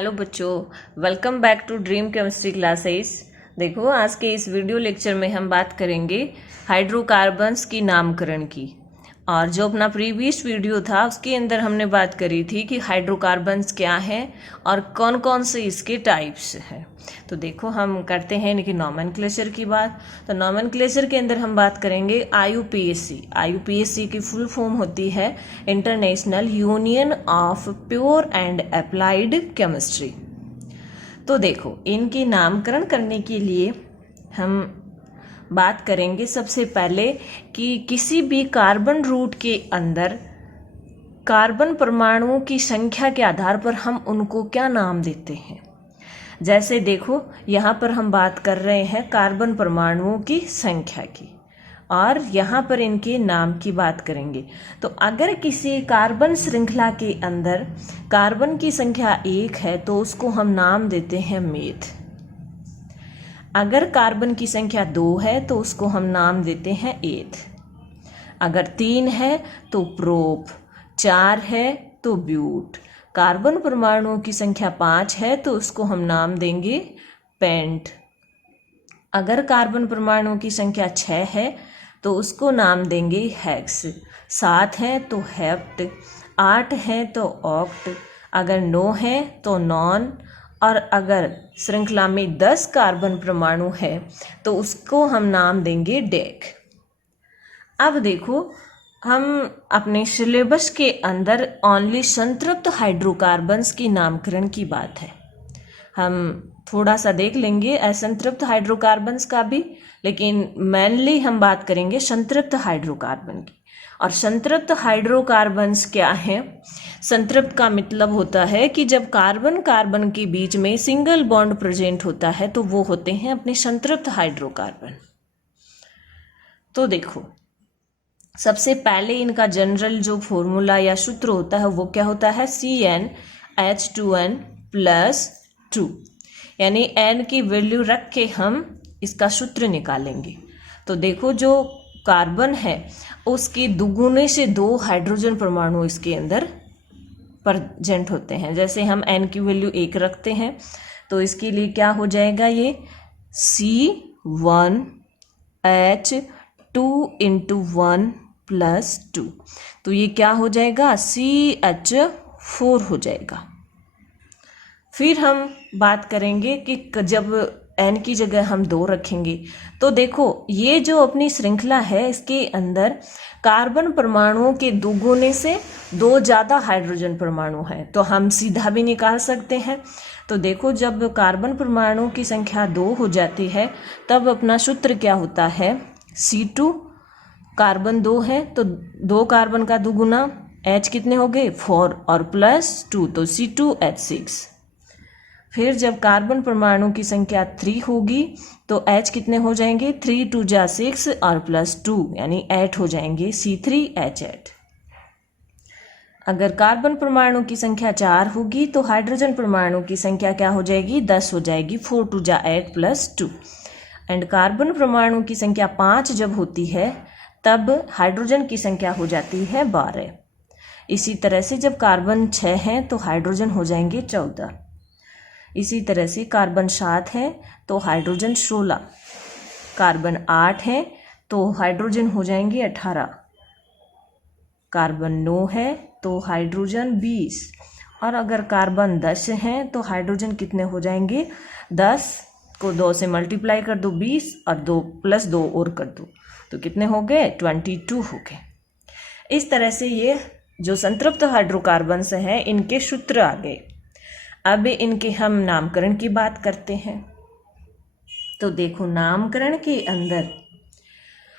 Hello बच्चों, welcome back to Dream Chemistry classes. देखो, आज के इस वीडियो लेक्चर में हम बात करेंगे हाइड्रोकार्बन्स की नामकरण की। और जो अपना प्रीवियस वीडियो था उसके अंदर हमने बात करी थी कि हाइड्रोकार्बन्स क्या हैं और कौन कौन से इसके टाइप्स हैं। तो देखो, हम करते हैं इनकी नॉमेनक्लेचर की बात। तो नॉमेनक्लेचर के अंदर हम बात करेंगे आईयूपीएसी। आईयूपीएसी की फुल फॉर्म होती है international union of pure and applied chemistry. तो देखो, इनकी नामकरण करने के लिए हम बात करेंगे सबसे पहले कि किसी भी कार्बन रूट के अंदर कार्बन परमाणुओं की संख्या के आधार पर हम उनको क्या नाम देते हैं। जैसे देखो, यहाँ पर हम बात कर रहे हैं कार्बन परमाणुओं की संख्या की और यहाँ पर इनके नाम की बात करेंगे। तो अगर किसी कार्बन श्रृंखला के अंदर कार्बन की संख्या 1 है तो उसको हम नाम देते हैं मेथ। अगर कार्बन की संख्या 2 है तो उसको हम नाम देते हैं एथ। अगर 3 है तो प्रोप, 4 है तो ब्यूट। कार्बन परमाणुओं की संख्या 5 है तो उसको हम नाम देंगे पेंट। अगर कार्बन परमाणुओं की संख्या 6 है तो उसको नाम देंगे हेक्स। 7 है तो हेप्ट, 8 है तो ऑक्ट, अगर 9 है तो नॉन, और अगर श्रृंखला में 10 कार्बन परमाणु है तो उसको हम नाम देंगे डेक। अब देखो, हम अपने सिलेबस के अंदर ओनली संतृप्त हाइड्रोकार्बन्स की नामकरण की बात है। हम थोड़ा सा देख लेंगे असंतृप्त हाइड्रोकार्बन्स का भी, लेकिन मेनली हम बात करेंगे संतृप्त हाइड्रोकार्बन की। और संतृप्त हाइड्रोकार्बन्स क्या है? संतृप्त का मतलब होता है कि जब कार्बन कार्बन के बीच में सिंगल बॉन्ड प्रेजेंट होता है तो वो होते हैं अपने संतृप्त हाइड्रोकार्बन। तो देखो, सबसे पहले इनका जनरल जो फॉर्मूला या सूत्र होता है वो क्या होता है? CnH2n+2, यानी n की वैल्यू रख के हम इसका सूत्र निकालेंगे। तो देखो, जो कार्बन है उसके दुगुने से 2 हाइड्रोजन परमाणु इसके अंदर प्रेजेंट होते हैं। जैसे हम n की वैल्यू 1 रखते हैं तो इसके लिए क्या हो जाएगा? ये C1H2 × 1+2, तो ये क्या हो जाएगा? CH4 हो जाएगा। फिर हम बात करेंगे कि जब n की जगह हम 2 रखेंगे तो देखो, ये जो अपनी श्रृंखला है इसके अंदर कार्बन परमाणुओं के दुगुने से 2 ज़्यादा हाइड्रोजन परमाणु हैं, तो हम सीधा भी निकाल सकते हैं। तो देखो, जब कार्बन परमाणु की संख्या 2 हो जाती है तब अपना सूत्र क्या होता है? C2, कार्बन 2 है तो 2 कार्बन का दुगुना, H कितने हो गए? 4 और +2 तो C2H6। फिर जब कार्बन परमाणु की संख्या 3 होगी तो H कितने हो जाएंगे? 3 2 जा 6 और +2 यानी 8 हो जाएंगे, C3H8। अगर कार्बन परमाणु की संख्या 4 होगी तो हाइड्रोजन परमाणु की संख्या क्या हो जाएगी? 10 हो जाएगी, 4 2 जा 8 +2। एंड कार्बन परमाणु की संख्या 5 जब होती है तब हाइड्रोजन की संख्या हो जाती है 12। इसी तरह से जब कार्बन 6 है तो हाइड्रोजन हो जाएंगे 14। इसी तरह से कार्बन 7 है तो हाइड्रोजन 16, कार्बन 8 है तो हाइड्रोजन हो जाएंगे 18, कार्बन 9 है तो हाइड्रोजन 20, और अगर कार्बन 10 है तो हाइड्रोजन कितने हो जाएंगे? 10 को 2 से मल्टीप्लाई कर दो 20 और 2 + 2 और कर दो तो कितने हो गए? 22 हो गए। इस तरह से ये जो संतृप्त हाइड्रोकार्बन्स हैं इनके सूत्र आ गए। अब इनके हम नामकरण की बात करते हैं। तो देखो, नामकरण के अंदर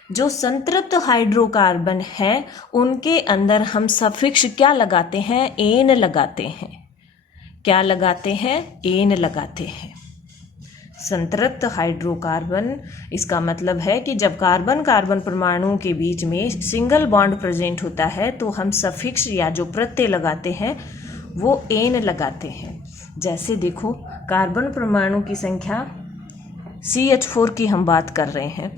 जो संतृप्त हाइड्रोकार्बन है उनके अंदर हम सफिक्स क्या लगाते हैं? एन लगाते हैं। क्या लगाते हैं? एन लगाते हैं। संतृप्त हाइड्रोकार्बन, इसका मतलब है कि जब कार्बन कार्बन परमाणुओं के बीच में सिंगल बॉन्ड प्रेजेंट होता है तो हम सफिक्स या जो प्रत्यय लगाते हैं वो एन लगाते हैं। जैसे देखो, कार्बन परमाणु की संख्या CH4 की हम बात कर रहे हैं।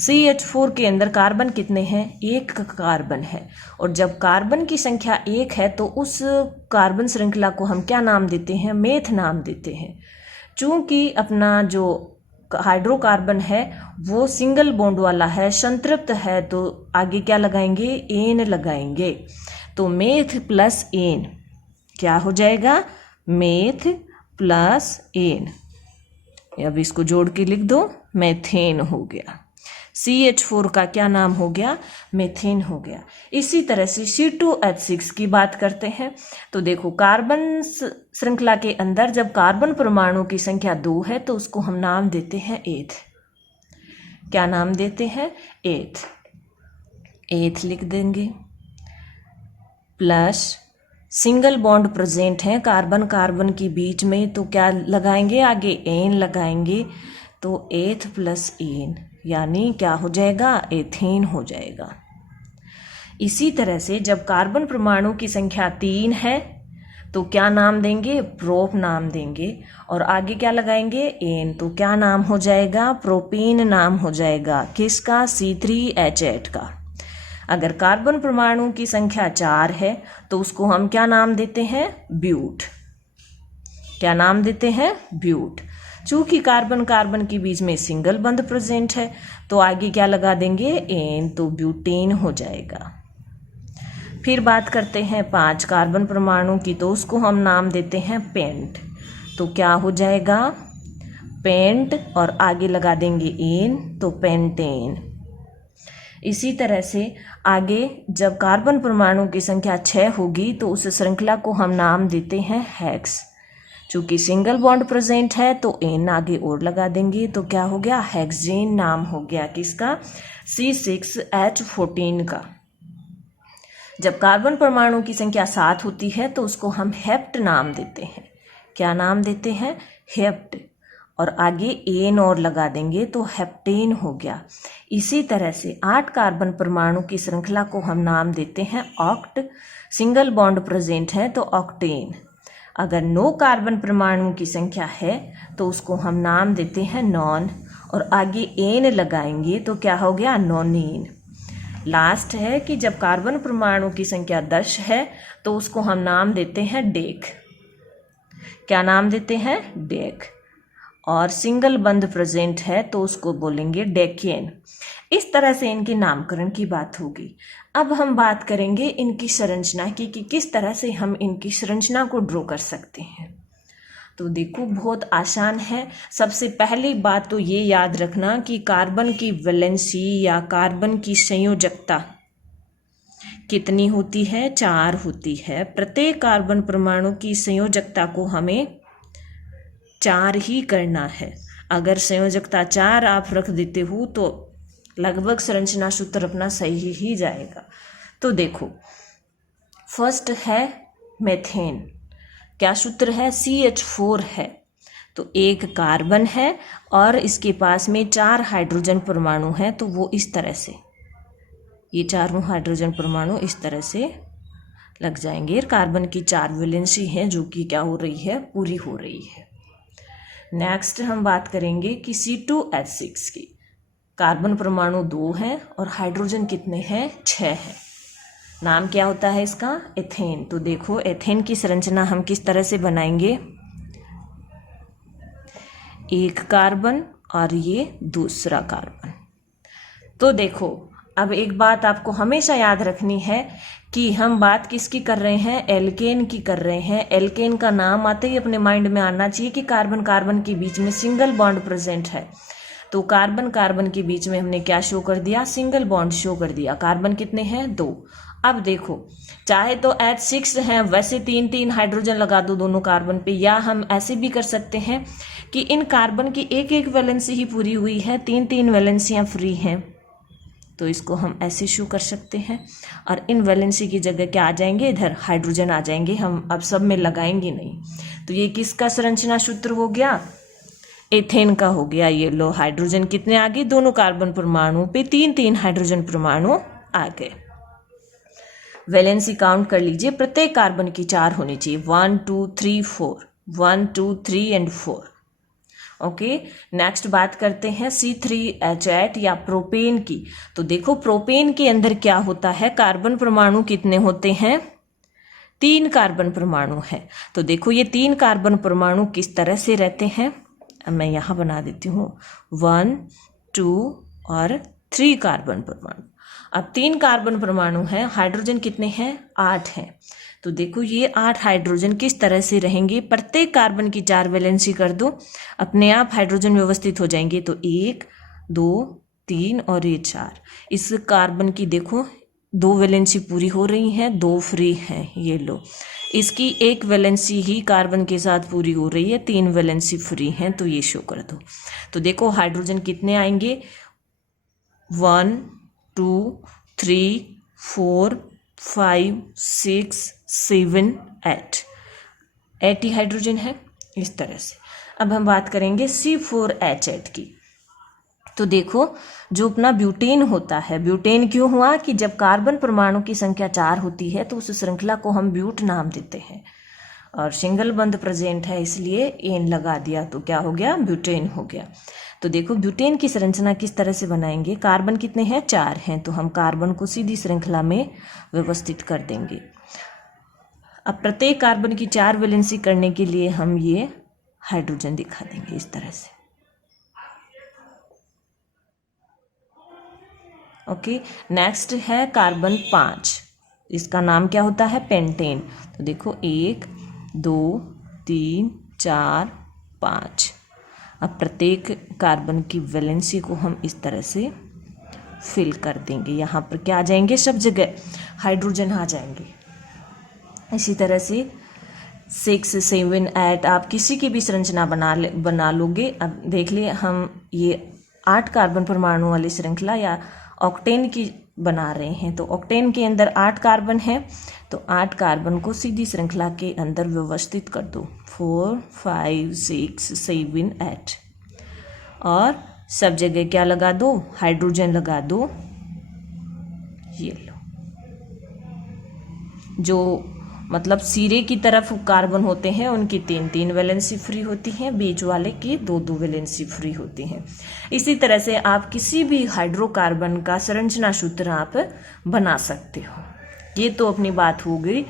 CH4 के अंदर कार्बन कितने हैं? एक कार्बन है। और जब कार्बन की संख्या एक है तो उस कार्बन श्रृंखला को हम क्या नाम देते हैं? मेथ नाम देते हैं। चूंकि अपना जो हाइड्रोकार्बन है वो सिंगल बॉन्ड वाला है, संतृप्त है, तो आगे क्या लगाएंगे? एन लगाएंगे। तो मेथ प्लस एन क्या हो जाएगा? Meth plus ane. अब इसको जोड़ के लिख दो, मेथेन हो गया। CH4 का क्या नाम हो गया? मेथेन हो गया। इसी तरह से C2H6 की बात करते हैं। तो देखो, कार्बन श्रृंखला के अंदर जब कार्बन परमाणु की संख्या 2 है तो उसको हम नाम देते हैं एथ। क्या नाम देते हैं? एथ। एथ लिख देंगे। प्लस सिंगल बॉन्ड प्रेजेंट है कार्बन कार्बन के बीच में, तो क्या लगाएंगे? आगे एन लगाएंगे। तो एथ प्लस एन यानी क्या हो जाएगा? एथेन हो जाएगा। इसी तरह से जब कार्बन परमाणु की संख्या 3 है तो क्या नाम देंगे? प्रोप नाम देंगे। और आगे क्या लगाएंगे? एन। तो क्या नाम हो जाएगा? प्रोपेन नाम हो जाएगा। किसका? C3H8 का। अगर कार्बन परमाणु की संख्या 4 है तो उसको हम क्या नाम देते हैं? ब्यूट। क्या नाम देते हैं? ब्यूट। चूंकि कार्बन कार्बन के बीच में सिंगल बंध प्रेजेंट है तो आगे क्या लगा देंगे? एन। तो ब्यूटेन हो जाएगा। फिर बात करते हैं 5 कार्बन परमाणु की, तो उसको हम नाम देते हैं पेंट। तो क्या हो जाएगा? पेंट। और आगे लगा देंगे एन, तो पेंटेन। इसी तरह से आगे जब कार्बन परमाणु की संख्या 6 होगी तो उस श्रृंखला को हम नाम देते हैं हेक्स। चूंकि सिंगल बॉन्ड प्रेजेंट है तो एन आगे और लगा देंगे, तो क्या हो गया? हेक्सेन नाम हो गया। किसका? C6H14 का। जब कार्बन परमाणु की संख्या 7 होती है तो उसको हम हेप्ट नाम देते हैं। क्या नाम देते हैं? हेप्ट। और आगे एन और लगा देंगे तो हेप्टेन हो गया। इसी तरह से 8 कार्बन परमाणु की श्रृंखला को हम नाम देते हैं ऑक्ट। सिंगल बॉन्ड प्रेजेंट है तो ऑक्टेन। अगर 9 कार्बन परमाणु की संख्या है तो उसको हम नाम देते हैं नॉन। और आगे एन लगाएंगे तो क्या हो गया? नॉनेन। लास्ट है कि जब कार्बन परमाणु की संख्या 10 है तो उसको हम नाम देते हैं डेक। क्या नाम देते हैं? डेक। और सिंगल बंध प्रेजेंट है तो उसको बोलेंगे डेकेन। इस तरह से इनके नामकरण की बात होगी। अब हम बात करेंगे इनकी संरचना की कि किस तरह से हम इनकी संरचना को ड्रॉ कर सकते हैं। तो देखो, बहुत आसान है। सबसे पहली बात तो ये याद रखना कि कार्बन की वैलेंसी या कार्बन की संयोजकता कितनी होती है? 4 होती है। प्रत्येक कार्बन परमाणु की संयोजकता को हमें 4 ही करना है। अगर संयोजकता 4 आप रख देते हो तो लगभग संरचना सूत्र अपना सही ही जाएगा। तो देखो, फर्स्ट है मेथेन। क्या सूत्र है? CH4 है। तो एक कार्बन है और इसके पास में 4 हाइड्रोजन परमाणु हैं, तो वो इस तरह से, ये चारों हाइड्रोजन परमाणु इस तरह से लग जाएंगे। कार्बन की 4 वैलेंसी हैं जो कि क्या हो रही है? पूरी हो रही है। नेक्स्ट हम बात करेंगे कि C2H6 की। कार्बन परमाणु 2 हैं और हाइड्रोजन कितने हैं? 6 हैं। नाम क्या होता है इसका? एथेन। तो देखो, एथेन की संरचना हम किस तरह से बनाएंगे? एक कार्बन और ये दूसरा कार्बन। तो देखो, अब एक बात आपको हमेशा याद रखनी है कि हम बात किसकी कर रहे हैं? एल्केन की कर रहे हैं। एल्केन का नाम आते ही अपने माइंड में आना चाहिए कि कार्बन कार्बन के बीच में सिंगल बॉन्ड प्रेजेंट है। तो कार्बन कार्बन के बीच में हमने क्या शो कर दिया? सिंगल बॉन्ड शो कर दिया। कार्बन कितने हैं? 2। अब देखो, चाहे तो H6 हैं, वैसे 3-3 हाइड्रोजन लगा दो दोनों कार्बन पे, या हम ऐसे भी कर सकते हैं कि इन कार्बन की एक एक वैलेंसी ही पूरी हुई है, 3-3 वैलेंसियां फ्री हैं, तो इसको हम ऐसे शो कर सकते हैं। और इन वैलेंसी की जगह क्या आ जाएंगे? इधर हाइड्रोजन आ जाएंगे। हम अब सब में लगाएंगे नहीं। तो ये किसका संरचना सूत्र हो गया? एथेन का हो गया। ये लो, हाइड्रोजन कितने आ गए? दोनों कार्बन परमाणु पे 3-3 हाइड्रोजन परमाणु आ गए। वैलेंसी काउंट कर लीजिए, प्रत्येक कार्बन की 4 होनी चाहिए। 1 2 3 4, 1 2 3 एंड 4। ओके, नेक्स्ट बात करते हैं C3H8 या प्रोपेन की। तो देखो प्रोपेन के अंदर क्या होता है, कार्बन परमाणु कितने होते हैं, 3 कार्बन परमाणु है। तो देखो ये 3 कार्बन परमाणु किस तरह से रहते हैं, अब मैं यहाँ बना देती हूँ 1, 2 और 3 कार्बन परमाणु। अब 3 कार्बन परमाणु हैं, हाइड्रोजन कितने हैं, 8 हैं। तो देखो ये 8 हाइड्रोजन किस तरह से रहेंगे, प्रत्येक कार्बन की 4 वैलेंसी कर दो, अपने आप हाइड्रोजन व्यवस्थित हो जाएंगे। तो 1, 2, 3 और ये 4। इस कार्बन की देखो 2 वैलेंसी पूरी हो रही हैं, 2 फ्री हैं, ये लो। इसकी 1 वैलेंसी ही कार्बन के साथ पूरी हो रही है, 3 वैलेंसी फ्री हैं, तो ये शो कर दो। तो देखो हाइड्रोजन कितने आएंगे, 1, 2, 3, 4, 5, 6, 7, 8 ही हाइड्रोजन है इस तरह से। अब हम बात करेंगे C4H8 की। तो देखो जो अपना ब्यूटेन होता है, ब्यूटेन क्यों हुआ कि जब कार्बन परमाणु की संख्या 4 होती है तो उस श्रृंखला को हम ब्यूट नाम देते हैं, और सिंगल बंध प्रेजेंट है इसलिए एन लगा दिया, तो क्या हो गया, ब्यूटेन हो गया। तो देखो ब्यूटेन की संरचना किस तरह से बनाएंगे, कार्बन कितने हैं, 4 हैं, तो हम कार्बन को सीधी श्रृंखला में व्यवस्थित कर देंगे। अब प्रत्येक कार्बन की 4 वैलेंसी करने के लिए हम ये हाइड्रोजन दिखा देंगे इस तरह से। ओके, नेक्स्ट है कार्बन 5, इसका नाम क्या होता है, पेंटेन। तो देखो 1, 2, 3, 4, 5। अब प्रत्येक कार्बन की वैलेंसी को हम इस तरह से फिल कर देंगे, यहाँ पर क्या आ जाएंगे, सब जगह हाइड्रोजन आ जाएंगे। इसी तरह से 6, 7, 8 आप किसी की भी संरचना बना लोगे। अब देख लिए हम ये 8 कार्बन परमाणु वाली श्रृंखला या ऑक्टेन की बना रहे हैं। तो ऑक्टेन के अंदर 8 कार्बन है, तो 8 कार्बन को सीधी श्रृंखला के अंदर व्यवस्थित कर दो, 4, 5, 6, 7, 8, और सब जगह क्या लगा दो, हाइड्रोजन लगा दो। ये लो, जो मतलब सिरे की तरफ कार्बन होते हैं उनकी 3 वैलेंसी फ्री होती हैं, बीच वाले की 2 वैलेंसी फ्री होती हैं। इसी तरह से आप किसी भी हाइड्रोकार्बन का संरचना सूत्र आप बना सकते हो। ये तो अपनी बात हो गई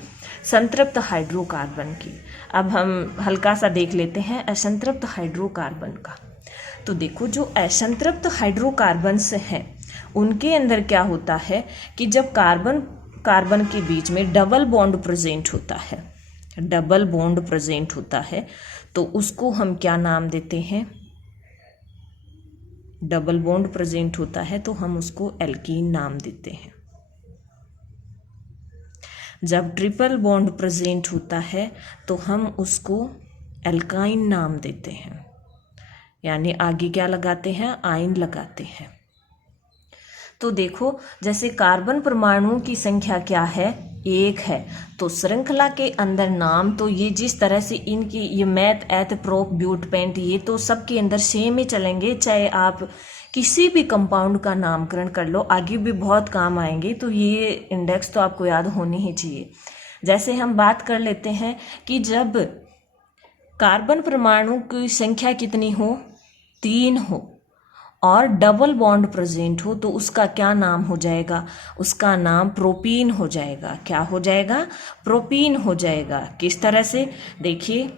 संतृप्त हाइड्रोकार्बन की। अब हम हल्का सा देख लेते हैं असंतृप्त हाइड्रोकार्बन का। तो देखो जो असंतृप्त हाइड्रोकार्बन्स हैं उनके अंदर क्या होता है कि जब कार्बन के बीच में डबल बॉन्ड प्रेजेंट होता है, डबल बॉन्ड प्रेजेंट होता है, तो उसको हम क्या नाम देते हैं, डबल बॉन्ड प्रेजेंट होता है तो हम उसको एल्कीन नाम देते हैं। जब ट्रिपल बॉन्ड प्रेजेंट होता है तो हम उसको एल्काइन नाम देते हैं, यानी आगे क्या लगाते हैं, आयन लगाते हैं। तो देखो जैसे कार्बन परमाणुओं की संख्या क्या है, 1 है, तो श्रृंखला के अंदर नाम तो ये जिस तरह से इनकी ये मैथ, एथ, प्रोप, ब्यूट, पेंट, ये तो सबके अंदर सेम ही चलेंगे, चाहे आप किसी भी कंपाउंड का नामकरण कर लो, आगे भी बहुत काम आएंगे। तो ये इंडेक्स तो आपको याद होनी ही चाहिए। जैसे हम बात कर लेते हैं कि जब कार्बन परमाणु की संख्या कितनी हो, 3 हो, और डबल बॉन्ड प्रेजेंट हो, तो उसका क्या नाम हो जाएगा, उसका नाम प्रोपीन हो जाएगा। क्या हो जाएगा, प्रोपीन हो जाएगा। किस तरह से, देखिए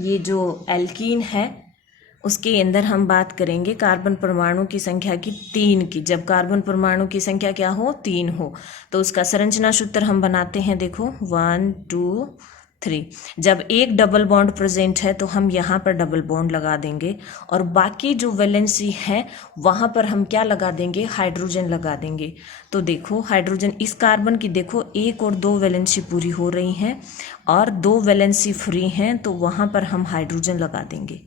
ये जो एल्कीन है उसके अंदर हम बात करेंगे कार्बन परमाणु की संख्या की 3 की। जब कार्बन परमाणु की संख्या क्या हो, 3 हो, तो उसका संरचना सूत्र हम बनाते हैं, देखो 1, 2, 3। जब एक डबल बॉन्ड प्रेजेंट है तो हम यहाँ पर डबल बॉन्ड लगा देंगे, और बाकी जो वैलेंसी है वहाँ पर हम क्या लगा देंगे, हाइड्रोजन लगा देंगे। तो देखो हाइड्रोजन इस कार्बन की देखो 1 और 2 वैलेंसी पूरी हो रही हैं और 2 वैलेंसी फ्री हैं, तो वहाँ पर हम हाइड्रोजन लगा देंगे।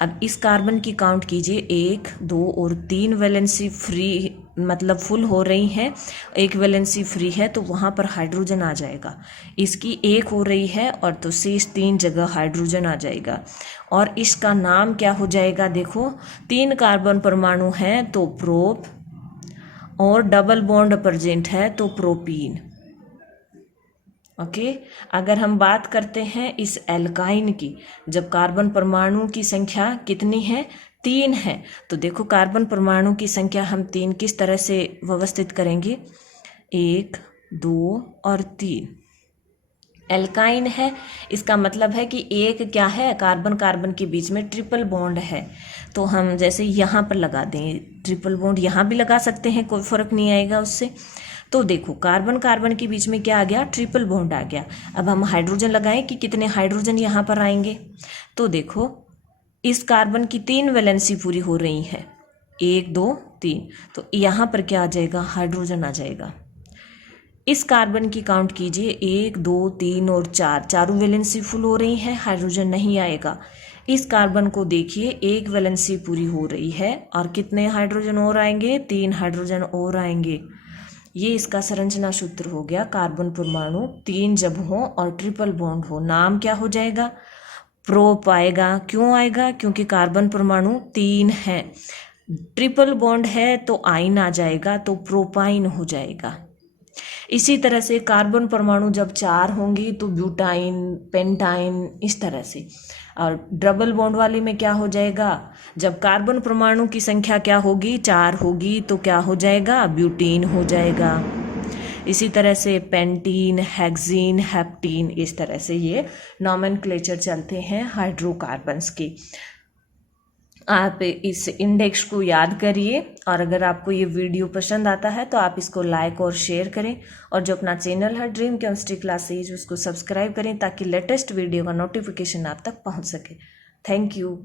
अब इस कार्बन की काउंट कीजिए, 1, 2 और 3 वैलेंसी फ्री मतलब फुल हो रही हैं, 1 वैलेंसी फ्री है, तो वहाँ पर हाइड्रोजन आ जाएगा। इसकी 1 हो रही है और तो शेष 3 जगह हाइड्रोजन आ जाएगा, और इसका नाम क्या हो जाएगा, देखो 3 कार्बन परमाणु हैं तो प्रोप, और डबल बॉन्ड प्रेजेंट है तो प्रोपीन। ओके। अगर हम बात करते हैं इस एल्काइन की, जब कार्बन परमाणु की संख्या कितनी है, 3 है, तो देखो कार्बन परमाणु की संख्या हम 3 किस तरह से व्यवस्थित करेंगे, 1 2 और 3। एल्काइन है, इसका मतलब है कि एक क्या है, कार्बन कार्बन के बीच में ट्रिपल बॉन्ड है। तो हम जैसे यहाँ पर लगा दें ट्रिपल बॉन्ड, यहाँ भी लगा सकते हैं, कोई फर्क नहीं आएगा उससे। तो देखो कार्बन कार्बन के बीच में क्या आ गया, ट्रिपल बॉन्ड आ गया। अब हम हाइड्रोजन लगाएं कि कितने हाइड्रोजन यहाँ पर आएंगे। तो देखो इस कार्बन की 3 वैलेंसी पूरी हो रही है, 1 2 3, तो यहाँ पर क्या आ जाएगा, हाइड्रोजन आ जाएगा। इस कार्बन की काउंट कीजिए, 1 2 3 और 4, चारों वैलेंसी फुल हो रही है, हाइड्रोजन नहीं आएगा। इस कार्बन को देखिए, एक वैलेंसी पूरी हो रही है और कितने हाइड्रोजन और आएंगे, 3 हाइड्रोजन और आएंगे। ये इसका संरचना सूत्र हो गया। कार्बन परमाणु 3 जब हो और ट्रिपल बॉन्ड हो, नाम क्या हो जाएगा, प्रोप आएगा। क्यों आएगा, क्योंकि कार्बन परमाणु 3 है, ट्रिपल बॉन्ड है तो आइन आ जाएगा, तो प्रोपाइन हो जाएगा। इसी तरह से कार्बन परमाणु जब 4 होंगी तो ब्यूटाइन, पेंटाइन, इस तरह से। और डबल बॉन्ड वाले में क्या हो जाएगा, जब कार्बन परमाणु की संख्या क्या होगी, 4 होगी, तो क्या हो जाएगा, ब्यूटीन हो जाएगा। इसी तरह से पेंटीन, हेक्सीन, हेप्टीन, इस तरह से ये नॉमेनक्लेचर चलते हैं हाइड्रोकार्बन्स के। आप इस इंडेक्स को याद करिए, और अगर आपको ये वीडियो पसंद आता है तो आप इसको लाइक और शेयर करें, और जो अपना चैनल है ड्रीम केमिस्ट्री क्लासेज उसको सब्सक्राइब करें ताकि लेटेस्ट वीडियो का नोटिफिकेशन आप तक पहुंच सके। Thank you.